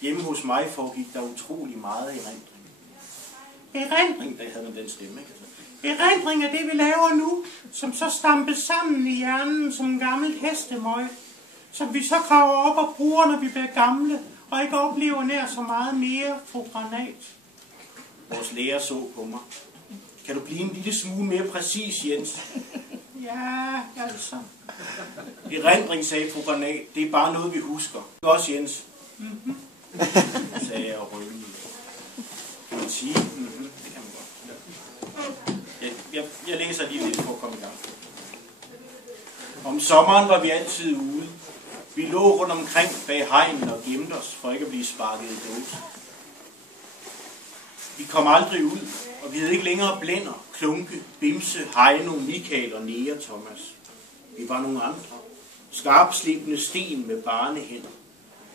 Hjemme hos mig foregik der utrolig meget erindring. Erindring, der havde man den stemme, ikke? Erindring er det, vi laver nu, som så stampes sammen i hjernen som en gammel hestemøg, som vi så graver op og bruger, når vi bliver gamle, og ikke oplever nær så meget mere fru Granat. Vores lærer så på mig. Kan du blive en lille smule mere præcis, Jens? Ja, altså. Erindring, sagde fru Granat, det er bare noget, vi husker. Også, Jens. Mm-hmm. Sagde jeg og rødende. Kan man sige? Mm-hmm. Det kan man godt. Jeg læser lige lidt for at komme i gang. Om sommeren var vi altid ude. Vi lå rundt omkring bag hegnen og gemte os for ikke at blive sparket i dåse. Vi kom aldrig ud, og vi havde ikke længere Blænder, Klunke, Bimse, Heino, Michael og Nea Thomas. Vi var nogle andre. Skarpslebende sten med barnehænder.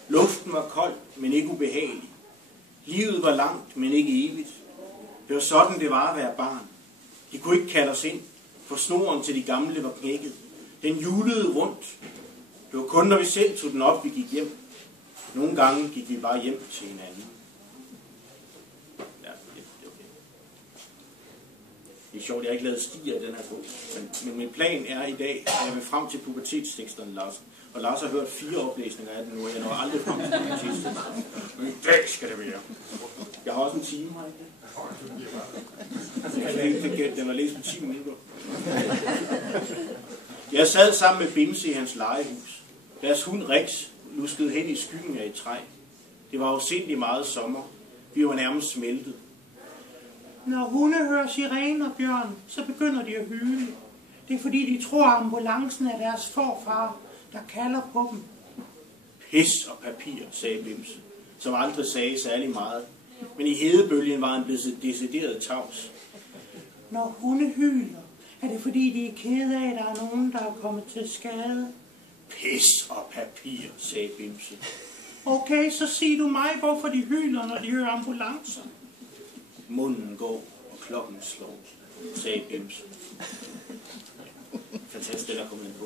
Luften var kold, men ikke ubehagelig. Livet var langt, men ikke evigt. Det var sådan, det var at være barn. De kunne ikke kalde os ind, for snoren til de gamle var knækket. Den hjulede rundt. Det var kun, når vi selv tog den op, vi gik hjem. Nogle gange gik vi bare hjem til hinanden. Ja, det er okay. Det er sjovt, jeg har ikke lavet stier i den her bog. Men min plan er i dag, at jeg vil frem til pubertetsteksterne, Lars. Og Lars har hørt 4 oplæsninger af den nu, og jeg når aldrig frem til pubertetsteksterne. Men i dag skal det være. Jeg har også en time, har jeg ikke? Den var læst på 10 minutter. Jeg sad sammen med Bimse i hans legehus. Deres hund Rex luskede hen i skyggen af et træ. Det var afsindig meget sommer. Vi var nærmest smeltet. Når hunde hører sirener, Bjørn, så begynder de at hyle. Det er fordi, de tror, at ambulancen er deres forfar, der kalder på dem. Pis og papir, sagde Bimse, som aldrig sagde særlig meget. Men i hedebølgen var han blevet decideret tavs. Når hunde hyler, er det fordi, de er kede af, at der er nogen, der er kommet til skade? Pis og papir, sagde Bimse. Okay, så sig du mig, hvorfor de hyler, når de hører ambulancer. Munden går, og klokken slår, sagde Bimse. Fantastisk, den er kommet ind på.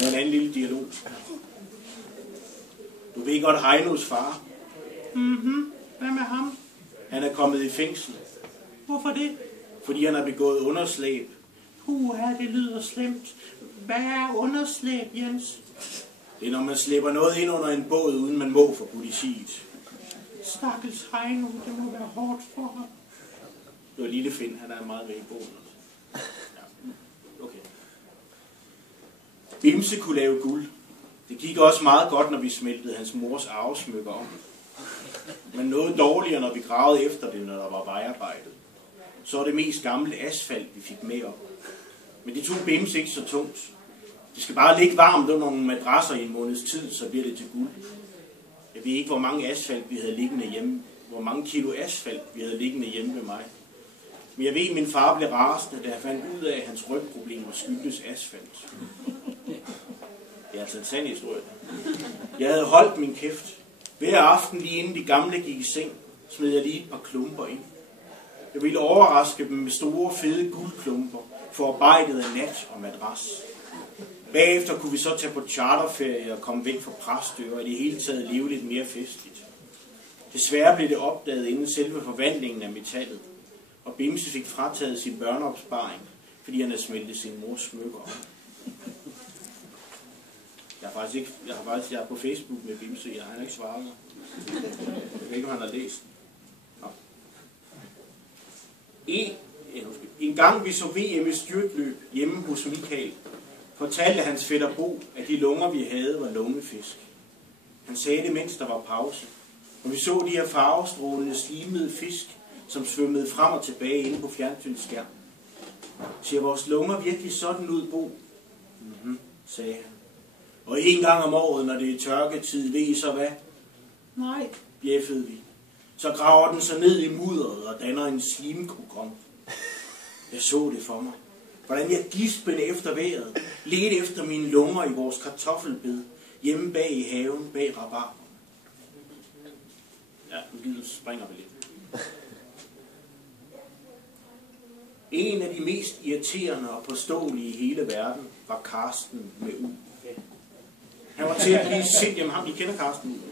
En anden lille dialog. Du ved godt Heinos far. Mhm. Hvad med ham? Han er kommet i fængsel. Hvorfor det? Fordi han har begået underslæb. Det lyder slemt. Hvad er underslæb, Jens? Det er, når man slæber noget ind under en båd, uden man må for politiet. Stakkels Heino, det må være hårdt for ham. Det var lille Finn, han er meget med i båden. Ja. Okay. Bimse kunne lave guld. Det gik også meget godt, når vi smeltede hans mors arvesmykker om. Men noget dårligere, når vi gravede efter det, når der var vejarbejde. Så var det mest gamle asfalt, vi fik med op. Men det tog Bimse ikke så tungt. Det skal bare ligge varmt under nogle madrasser i en måneds tid, så bliver det til guld. Jeg ved ikke, hvor mange asfalt vi havde liggende hjemme. Hvor mange kilo asfalt vi havde liggende hjemme ved mig. Men jeg ved, at min far blev rasende, da jeg fandt ud af, at hans rygproblemer skyldtes asfalt. Det er altså en sand historie. Jeg havde holdt min kæft. Hver aften lige inden de gamle gik i seng, smed jeg lige et par klumper ind. Jeg ville overraske dem med store, fede guldklumper, forarbejdet af nat og madras. Bagefter kunne vi så tage på charterferie og komme væk fra Præstø og i det hele taget leve lidt mere festligt. Desværre blev det opdaget inden selve forvandlingen af metallet, og Bimse fik frataget sin børneopsparing, fordi han havde smeltet sin mors smykker. Jeg er på Facebook med Bimse, han har ikke svaret mig. Jeg ved ikke, om han har læst. En gang vi så VM i styrtløb hjemme hos Michael, fortalte hans fætter Bo, at de lunger, vi havde, var lungefisk. Han sagde det, mens der var pause. Og vi så de her farvestrålende, slimede fisk, som svømmede frem og tilbage inde på fjernsynsskærmen. Ser vores lunger virkelig sådan ud, Bo? Mhm, sagde han. Og en gang om året, når det er tørketid, ved I så hvad? Nej, bjæffede vi. Så graver den sig ned i mudderet og danner en slimkokon. Jeg så det for mig. Hvordan jeg gispede efter vejret, ledte efter mine lunger i vores kartoffelbed, hjemme bag i haven, bag rabarber. Ja, nu springer vi lidt. En af de mest irriterende og påståelige i hele verden var Karsten med U. Han var til at blive sindssyg. Jamen, I kender Karsten.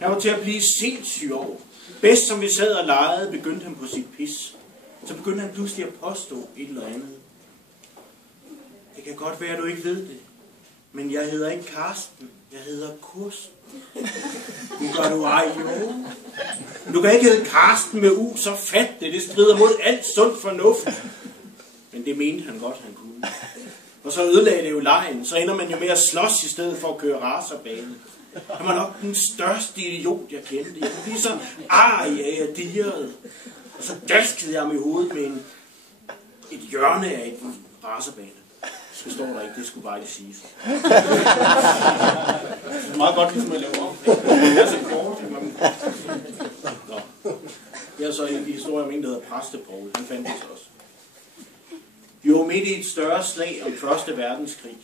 Han var til at blive sindssyg over. Bedst som vi sad og legede, begyndte han på sit pis. Så begyndte han pludselig at påstå et eller andet. Det kan godt være, at du ikke ved det. Men jeg hedder ikke Karsten. Jeg hedder Kursten. Nu gør du ej, jo. Du kan ikke hedde Karsten med U, så fat det. Det strider mod alt sund fornuft. Men det mente han godt, han kunne. Og så ødelagde det jo lejen. Så ender man jo med at slås i stedet for at køre racerbane. Han var nok den største idiot, jeg kendte. Jeg kunne blive så af dirret. Og så daskede jeg ham i hovedet med et hjørne af en racerbane. Det står der ikke, det skulle bare ikke siges. Det er meget godt, ligesom at lave om. Det er så kort. Nå. Jeg er så en af de historier om en, der hedder Præstepoul. Han fandt det også. Vi var midt i et større slag om 1. verdenskrig.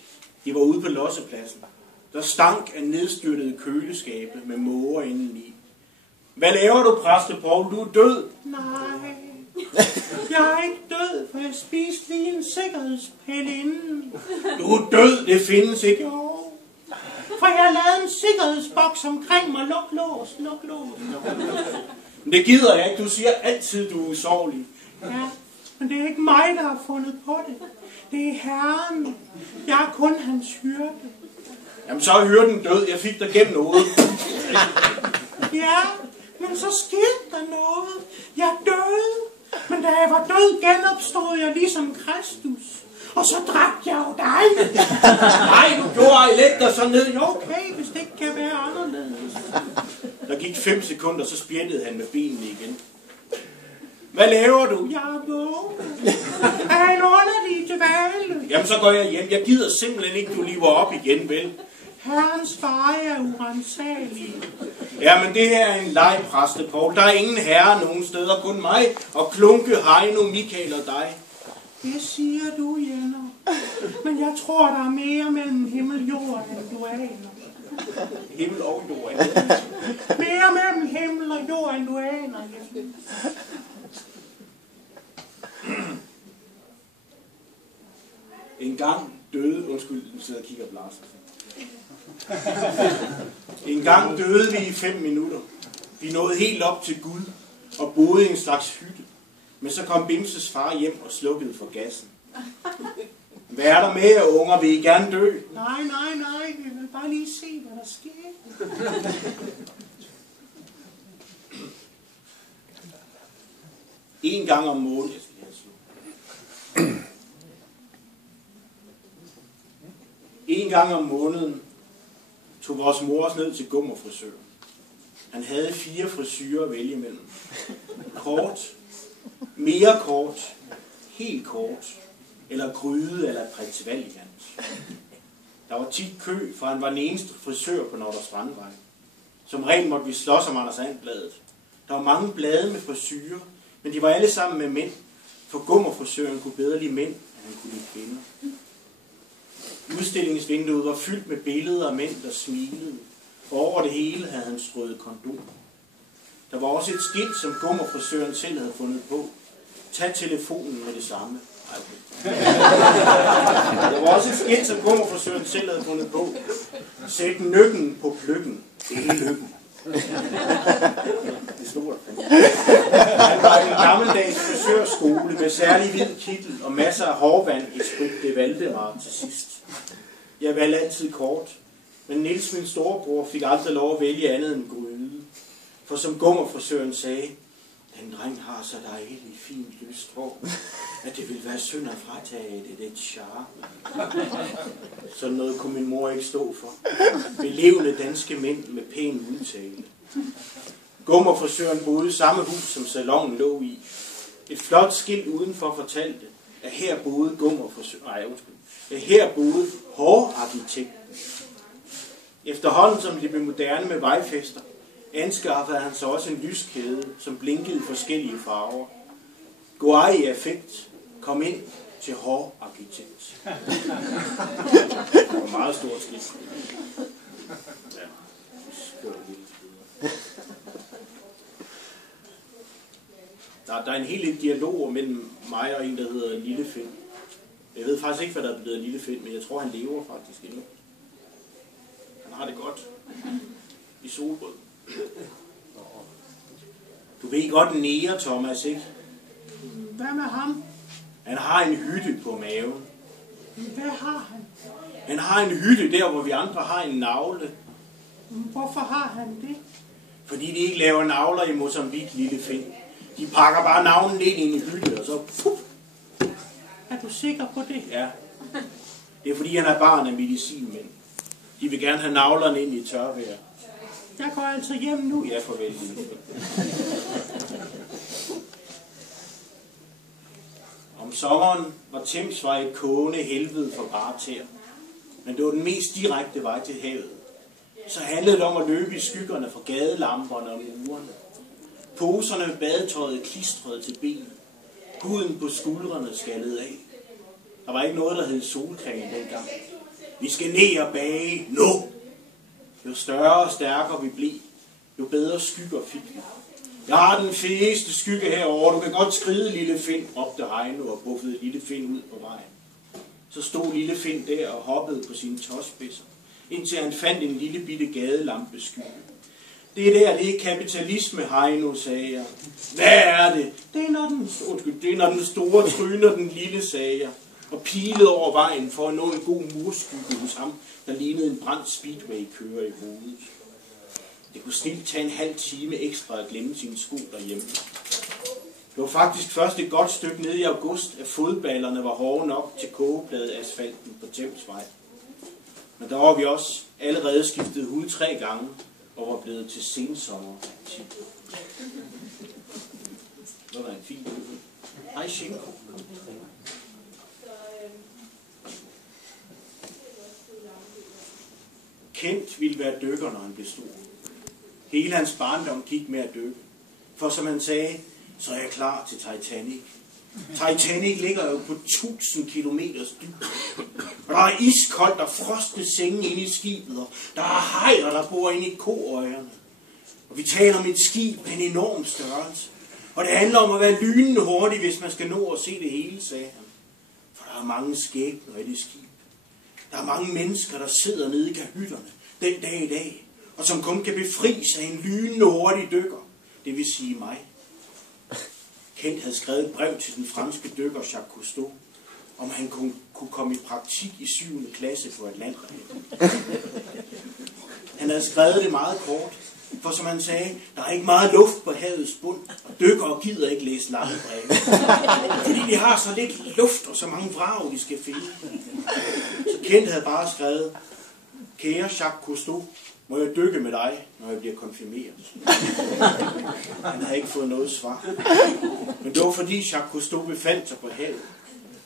De var ude på lossepladsen. Der stank af nedstyrtede køleskabe med måger indeni. Hvad laver du, Præstepoul? Du er død. Nej, jeg er ikke død, for jeg spiste lige en sikkerhedspille inden. Du er død, det findes ikke. Jo. For jeg har lavet en sikkerhedsboks omkring mig. Luk lås, luk lås. Men det gider jeg ikke. Du siger altid, du er usårlig. Ja, men det er ikke mig, der har fundet på det. Det er Herren. Jeg er kun hans hyrde. Jamen, så er hyrden død. Jeg fik dig gennem noget. Ja, men så skete der noget. Jeg døde. Men da jeg var død, genopstod jeg ligesom Kristus. Og så drak jeg jo dig. Nej, du gjorde ej. Læg dig så ned. Jo, okay, hvis det ikke kan være anderledes. Der gik 5 sekunder, så spjættede han med benene igen. Hvad laver du? Jeg er vågen. Er en underlig dvale? Jamen, så går jeg hjem. Jeg gider simpelthen ikke, du lever op igen, vel? Herrens far er uransagelige. Ja, men det her er en leg, Præstepoul. Der er ingen herre nogen steder, kun mig og Klunke, Heino, Michael og dig. Det siger du, Jenner. Men jeg tror, der er mere mellem himmel og jord, end du aner. Himmel og jord, mere mellem himmel og jord, end du aner, Jenner. En gang døde, undskyld, nu sidder og kigger på Lars. En gang døde vi i 5 minutter. Vi nåede helt op til Gud og boede i en slags hytte. Men så kom Bimses far hjem og slukkede for gassen. Hvad er der med jer, unger? Vil I gerne dø? Nej, vi vil bare lige se, hvad der sker. En gang om måneden. En gang om måneden tog vores mor os ned til Gummerfrisør. Han havde 4 frisyrer at vælge imellem. Kort, mere kort, helt kort, eller gryde eller prins Valiant. Der var tit kø, for han var den eneste frisør på Nordre Strandvej. Som regel måtte vi slås om Anders And-bladet. Der var mange blade med frisyrer, men de var alle sammen med mænd, for Gummerfrisøren kunne bedre lide mænd, end han kunne lide kvinder. Udstillingsvinduet var fyldt med billeder af mænd, der smilede, og over det hele havde han strøget kondom. Der var også et skilt, som Gummerfrisøren selv havde fundet på. Tag telefonen med det samme. Der var også et skilt, som Gummerfrisøren selv havde fundet på. Sæt nøkken på pløkken. Det er lykken. Det stod der. Han var i en gammeldags frisørskole med særlig hvid kittel og masser af hårvand i sprit. Det valgte mig til sidst. Jeg valgte altid kort, men Niels, min storebror, fik aldrig lov at vælge andet end gryde. For som Gummerfrisøren sagde, den dreng har så dejligt fint lyst hår, at det ville være synd at fratage det lidt charme. Sådan noget kunne min mor ikke stå for. Belevende danske mænd med pæn udtale. Gummerfrisøren boede i samme hus, som salongen lå i. Et flot skilt udenfor fortalte, at her boede her boede hårarkitekten. Efterhånden som det blev moderne med vejfester, anskaffede han så også en lyskæde, som blinkede i forskellige farver. Gå ej i affekt, kom ind til hårarkitekt. Det var meget stort skilt. Der er en helt dialog mellem mig og en, der hedder Lille Finn. Jeg ved faktisk ikke, hvad der er blevet Lille Finn, men jeg tror, han lever faktisk endnu. Han har det godt i Solrød. Du ved godt nære, Thomas, ikke? Hvad med ham? Han har en hytte på maven. Hvad har han? Han har en hytte der, hvor vi andre har en navle. Hvorfor har han det? Fordi de ikke laver navler i Mozambique, lille Finn. De pakker bare navlen lidt ind i hytte, og så... Pup. Er du sikker på det? Ja. Det er fordi, han er barn af medicinmænd. De vil gerne have navlerne ind i tørvejr. Jeg går altså hjem nu. Ja, farvel, lille Finn. Om sommeren var Thamesvej et kogende helvede for bare tæer. Men det var den mest direkte vej til havet. Så handlede det om at løbe i skyggerne fra gadelamperne og murene. Poserne med badetøjet klistrede til benet. Huden på skuldrene skallede af. Der var ikke noget, der hed solcreme dengang. Vi skal ned og bage nu. Jo større og stærkere vi blev, jo bedre skygger fik vi. Jeg har den fedeste skygge herovre. Du kan godt skride, lille Finn, råbte Heino og buffede lille Finn ud på vejen. Så stod lille Finn der og hoppede på sine tåspidser, indtil han fandt en lille bitte gadelampeskygge. Det er kapitalisme, Heino, sagde jeg. Hvad er det? Det er, når den store tryner den lille, sagde jeg, og pilede over vejen for at nå en god murskygge hos ham, der lignede en brændt speedway-kører i hovedet. Det kunne snilt tage en halv time ekstra at glemme sine sko derhjemme. Det var faktisk først et godt stykke nede i august, at fodballerne var hårde nok til kogepladeasfalten på Thamesvej. Men der var vi også allerede skiftet hud 3 gange og var blevet til sensommer. Det var en fin ud. Hej, Schenko. Kent ville være dykker, når han blev stor. Hele hans barndom gik med at dykke. For som han sagde, så er jeg klar til Titanic. Titanic ligger jo på 1000 kilometers dyb. Og der er iskoldt og frosne senge inde i skibet, og der er hajer, der bor inde i koøjerne. Og vi taler om et skib med en enorm størrelse. Og det handler om at være lynende hurtig, hvis man skal nå at se det hele, sagde han. For der er mange skæbner i det skib. Der er mange mennesker, der sidder nede i kahytterne den dag i dag, og som kun kan befri sig af en lynende hurtig dykker. Det vil sige mig. Kent havde skrevet et brev til den franske dykker Jacques Cousteau, om han kunne komme i praktik i 7. klasse på Atlanterhavet. Han havde skrevet det meget kort, for som han sagde, der er ikke meget luft på havets bund, og dykkere gider ikke læse lange breve. Fordi de har så lidt luft og så mange vrag, de skal finde. Så Kent havde bare skrevet, kære Jacques Cousteau, må jeg dykke med dig, når jeg bliver konfirmeret? Han havde ikke fået noget svar. Men det var fordi Jacques Cousteau befandt sig på havet.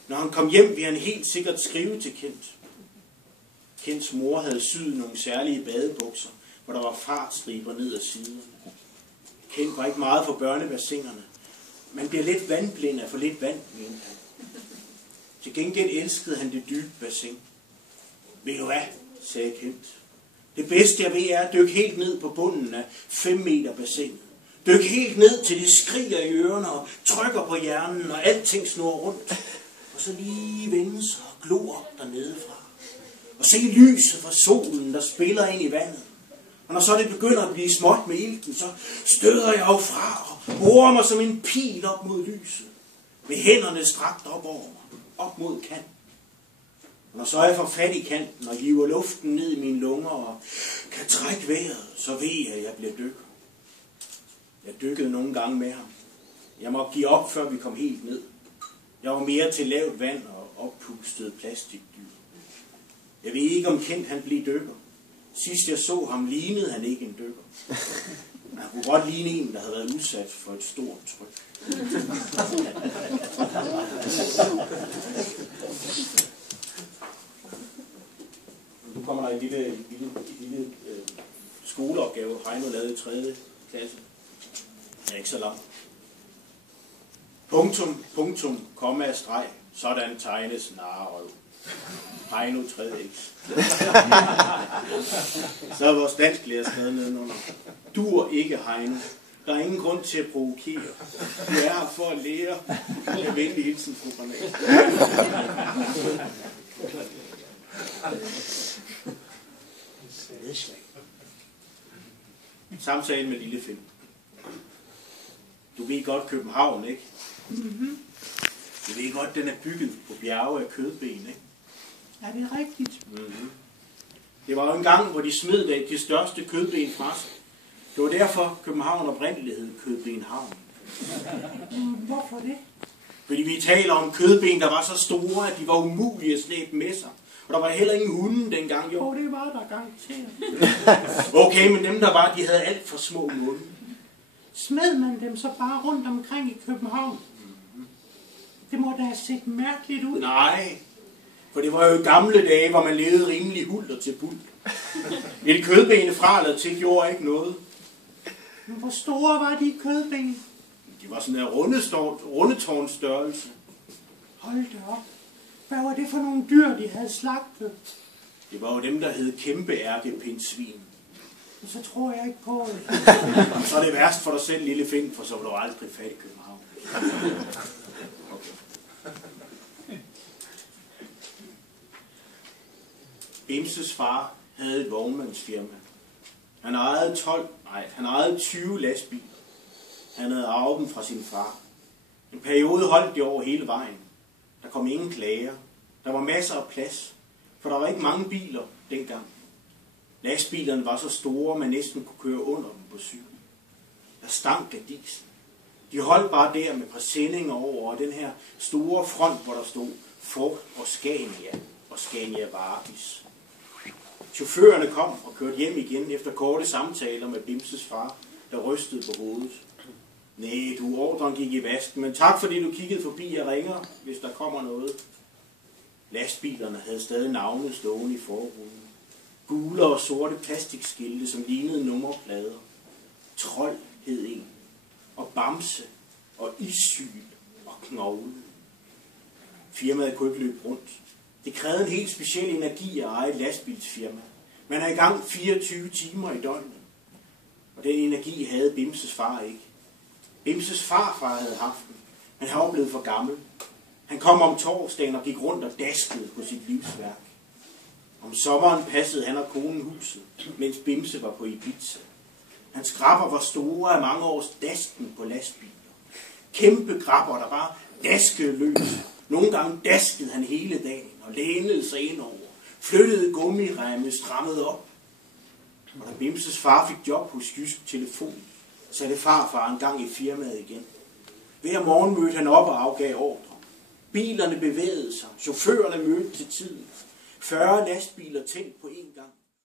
Når han kom hjem, ville han helt sikkert skrive til Kent. Kents mor havde syet nogle særlige badebukser, hvor der var fartstriber ned ad siderne. Kent var ikke meget for børnebassinerne. Man bliver lidt vandblind af for lidt vand, mente han. Til gengæld elskede han det dybe bassin. Ved du hvad, sagde Kent. Det bedste jeg ved er at dykke helt ned på bunden af 5 meter bassinet. Dyk helt ned til det skriger i ørerne og trykker på hjernen, og alting snurrer rundt. Og så lige vende sig og glo op dernedefra. Og se lyset fra solen, der spiller ind i vandet. Og når så det begynder at blive småt med ilten, så støder jeg jo fra og borer mig som en pil op mod lyset. Med hænderne strakt op over mig, op mod kanten. Og når så jeg får fat i kanten og hiver luften ned i mine lunger og kan trække vejret, så ved jeg, at jeg bliver dykker. Jeg dykkede nogle gange med ham. Jeg måtte give op, før vi kom helt ned. Jeg var mere til lavt vand og oppustet plastikdyr. Jeg ved ikke, om Kent han blev dykker. Sidst jeg så ham, lignede han ikke en dykker. Han kunne godt ligne en, der havde været udsat for et stort tryk. Nu kommer der en lille skoleopgave, Heino lavede i 3. klasse. Det er ikke så langt. Punktum, punktum, komma, streg, sådan tegnes narrøv. Heino 3x. Så er vores dansklærer skrevet nedenunder. Dur ikke, Heino. Der er ingen grund til at provokere. Du er her for at lære. Med venlig hilsen, fru Granat. Samtale med Lille Finn. Du ved godt København, ikke? Mm-hmm. Du ved godt, den er bygget på bjerge af kødben, ikke? Er det rigtigt? Mm-hmm. Det var jo en gang, hvor de smed de største kødben fra sig. Det var derfor København oprindeligt hed Kødbenhavn. Hvorfor det? Fordi vi taler om kødben, der var så store, at de var umulige at slæbe med sig. Og der var heller ingen hunde dengang, jo. Det var der garanteret. Okay, men dem der var, de havde alt for små munde. Smed man dem så bare rundt omkring i København? Det må da have set mærkeligt ud. Nej, for det var jo gamle dage, hvor man levede rimelig hulter til buld. Et kødben fra eller til gjorde ikke noget. Men hvor store var de kødben? De var sådan en rundetårnstørrelse. Hold da op. Hvad var det for nogle dyr, de havde slagtet? Det var jo dem, der hed kæmpeærkepindsvin. Så tror jeg ikke på det. Så er det værst for dig selv, Lille Finn, for så vil du aldrig fat i København. Okay. Bimses far havde et vognmandsfirma. Han ejede 20 lastbiler. Han havde arvet dem fra sin far. En periode holdt de over hele vejen. Der kom ingen klager. Der var masser af plads, for der var ikke mange biler dengang. Lastbilerne var så store, at man næsten kunne køre under dem på cykel. Der stank af diesel. De holdt bare der med præsendinger over den her store front, hvor der stod Ford og Scania Varebis. Chaufførerne kom og kørte hjem igen efter korte samtaler med Bimses far, der rystede på hovedet. Nej, ordren gik i vasken, men tak fordi du kiggede forbi og ringer, hvis der kommer noget. Lastbilerne havde stadig navne stående i forruden. Gule og sorte plastikskilte, som lignede nummerplader. Trold hed en, og Bamse, og Issyl, og Knogle. Firmaet kunne ikke løbe rundt. Det krævede en helt speciel energi at eje et lastbilsfirma. Man er i gang 24 timer i døgnet. Og den energi havde Bimses far ikke. Bimses farfar havde haft den, men han var blevet for gammel. Han kom om torsdagen og gik rundt og daskede på sit livsværk. Om sommeren passede han og konen huset, mens Bimse var på Ibiza. Hans grabber var store af mange års dasken på lastbiler. Kæmpe grabber, der bare daskede løs. Nogle gange daskede han hele dagen og lænede sig indover. Flyttede gummiremme, strammede op. Og da Bimses far fik job hos Jysk Telefon, satte farfar en gang i firmaet igen. Hver morgen mødte han op og afgav ordre. Bilerne bevægede sig, chaufførerne mødte til tiden. 40 lastbiler tændt på én gang.